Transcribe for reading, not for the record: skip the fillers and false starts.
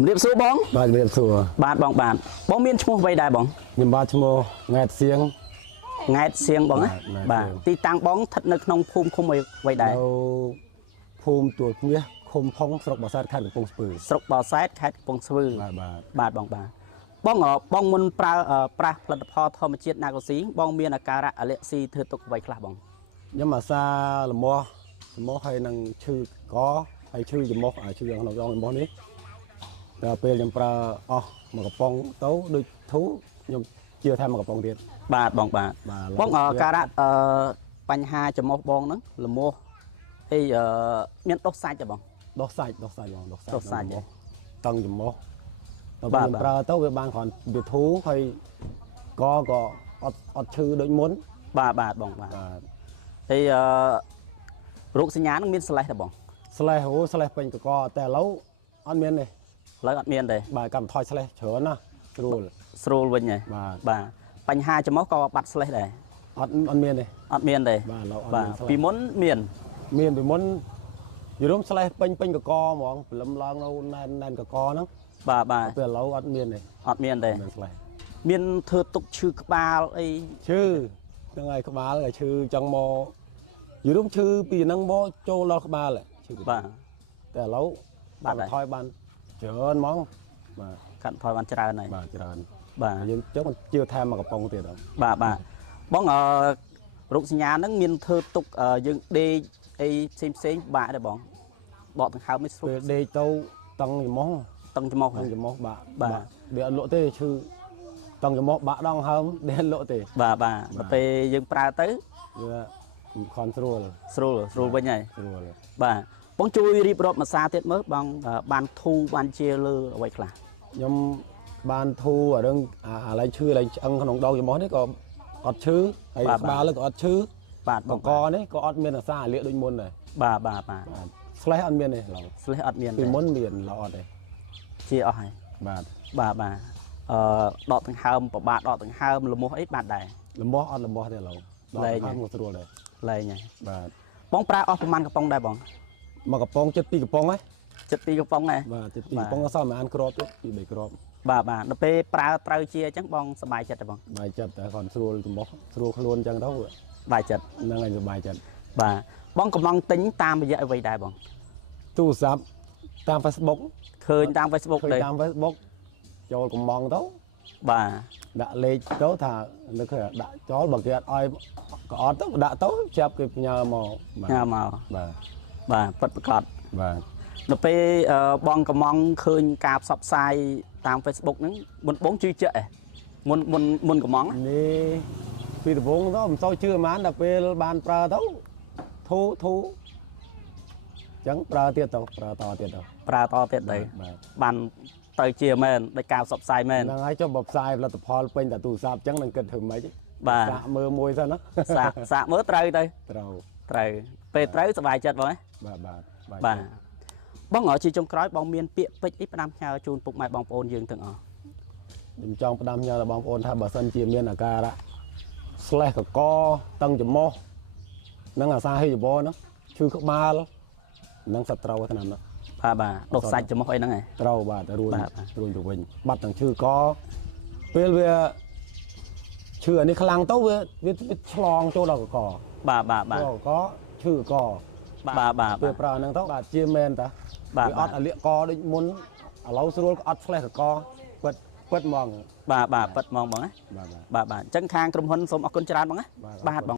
ជំរាបសួរបងបាទជំរាបសួរបាទបងមានឈ្មោះអ្វីដែរបងខ្ញុំបាទឈ្មោះង៉ែតសៀងបងណាបាទទីតាំងបងស្ថិតនៅក្នុងភូមិឃុំអ្វីដែរនៅភូមិទួលមាសឃុំផុងស្រុកបាសាតខេត្តកំពង់ស្ពឺស្រុកបាសាតខេត្តកំពង់ស្ពឺបាទបងមុនប្រាស់ផលិតផលធម្មជាតិណាកូស៊ីបងមានអាការៈអាឡែកស៊ីធ្វើទុកអ្វីខ្លះបងខ្ញុំអាសាលមាស់ហើយនឹងឈឺកហើយឈឺច្រមុះឈឺក្នុងដងច្រមុះនេះដល់ពេលខ្ញុំប្រើអស់មួយកំប៉ុងទៅដូចធូរខ្ញុំជឿថាមួយកំប៉ុងទៀតបាទបងអាការៈបញ្ហាច្រមុះបងហ្នឹងលមាស់អីមានដុសសាច់ទេបងដុសសាច់បងដុសសាច់តឹងច្រមុះដល់ពេលប្រើទៅវាបានគ្រាន់វាធូរហើយកក៏អត់ឈឺដូចមុនបាទបងហើយរោគសញ្ញានឹងមានស្លេះទេបងស្លេះពេញកកតែឥឡូវអត់មានទេឥឡូវអត់មានទេបាទកម្មថយស្លេះច្រើនណាស្រួលវិញហើយបាទបញ្ហាច្រមុះក៏បាត់ស្លេះដែរអត់មានទេបាទពីមុនមានពីមុនយល់ស្លេះពេញកកហ្មងព្រលឹមឡើងនៅណែនកកហ្នឹងបាទពេលឥឡូវអត់មានទេស្លេះមានធ្វើទុកឈឺក្បាលអីឈឺហ្នឹងហើយក្បាលឈឺចង់មកយល់ឈឺពីហ្នឹងមកចូលដល់ក្បាលឈឺបាទតែឥឡូវបាត់ថយបានច្រើនហ្មងបាទកាត់ថយបានច្រើនហើយបាទច្រើនបាទយើងចុះជឿថែមមកកំប៉ុងទៀតបាទបងរោគសញ្ញាហ្នឹងមានធ្វើទុកយើងដេកអីផ្សេងបាក់ដែរបងបកដង្ហើមមិនស្រួលពេលដេកទៅតឹងច្រមុះបាក់វាអត់លក់ទេឈឺតឹងច្រមុះបាក់ដងហើមដេកលក់ទេបាទដល់ពេលយើងប្រើទៅវាខំស្រួលវិញហើយបាទបងជួយរៀបរាប់ភាសាទៀតមើលបងបានធូរបានជាលើអ្វីខ្លះខ្ញុំបានធូររឿងអាឡែងឈឺឡែងឆ្អឹងក្នុងដងច្រមុះនេះក៏អត់ឈឺហើយក្បាលក៏អត់ឈឺបាទកកនេះក៏អត់មានអាសាអាលៀកដូចមុនដែរបាទស្លេះអត់មានទេស្លេះអត់មានពីមុនមានល្អអត់ទេជាអស់ហើយបាទដកដង្ហើមប្របាដកដង្ហើមលមាស់អីបាត់ដែរលមាស់អត់លមាស់ទេឡូវដកដង្ហើមក៏ស្រួលដែរលែងហើយបាទបងប្រើអស់ប្រហែលកំប៉ុងដែរបងមកកំប៉ុងចិត្ត2កំប៉ុងហ្នឹងចិត្ត2កំប៉ុងដែរបាទចិត្ត2កំប៉ុងអត់សមអានក្របទេ2 3គ្រាប់បាទដល់ពេលប្រើត្រូវជាអញ្ចឹងបងសប្បាយចិត្តទេបងសប្បាយចិត្តតែគាត់ស្រួលច្រមុះស្រួលខ្លួនអញ្ចឹងទៅសប្បាយចិត្តហ្នឹងហើយសប្បាយចិត្តបាទបងកំឡុងទិញតាមរយៈអ្វីដែរបងទូរស័ព្ទតាម Facebook ឃើញតាម Facebook ទេតាម Facebook ចូលកំងទៅបាទដាក់លេខទៅថានឹកដាក់ចូលបើគេអត់ឲ្យក៏អត់ទៅដាក់ទៅចាប់គេផ្ញើមកបាទពិតប្រាកដបាទដល់ពេលបងកំងឃើញការផ្សព្វផ្សាយតាម Facebook ហ្នឹងមុនបងជឿជាក់ហ៎មុនកំងនេះពីដំបូងទៅមិនសូវជឿហ្មងដល់ពេលបានប្រើទៅធូរអញ្ចឹងប្រើទៀតទៅប្រើតទៀតទៅបានទៅជាមែនដោយការផ្សព្វផ្សាយមែនហ្នឹងហើយចុះបើផ្សាយផលិតផលពេញតែទូរស័ព្ទអញ្ចឹងនឹងគិតធ្វើម៉េចបាទសាកមើលមួយសិនណាសាកមើលត្រូវទៅត្រូវពេលត្រូវសប្បាយចិត្តបងបាទបងជាចុងក្រោយបងមានពាក្យពេចន៍អីផ្ដាំផ្ញើជូនពុកម៉ែបងប្អូនយើងទាំងអស់ខ្ញុំចង់ផ្ដាំផ្ញើដល់បងប្អូនថាបើសិនជាមានអាការៈស្លេះកកតឹងច្រមុះនិងអាសាហេយបហ្នឹងឈឺក្បាលនឹងសត្រូវឆ្នាំហ្នឹងបាទដុសសាច់ច្រមុះអីហ្នឹងឯងត្រូវបាទរួញទៅវិញបាត់ទាំងឈឺកពេលវាឈឺអានេះខ្លាំងទៅវាឆ្លងចូលដល់កកបាទកឈឺកបាទពេលប្រើហ្នឹងទៅបាទជាមែនតាវាអត់អាលៀកកដូចមុនឥឡូវស្រួលអត់ស្លេះកពិតហ្មងបាទពិតហ្មងបងណាបាទអញ្ចឹងខាងក្រុមហ៊ុនសូមអរគុណច្រើនបងណាបាទបង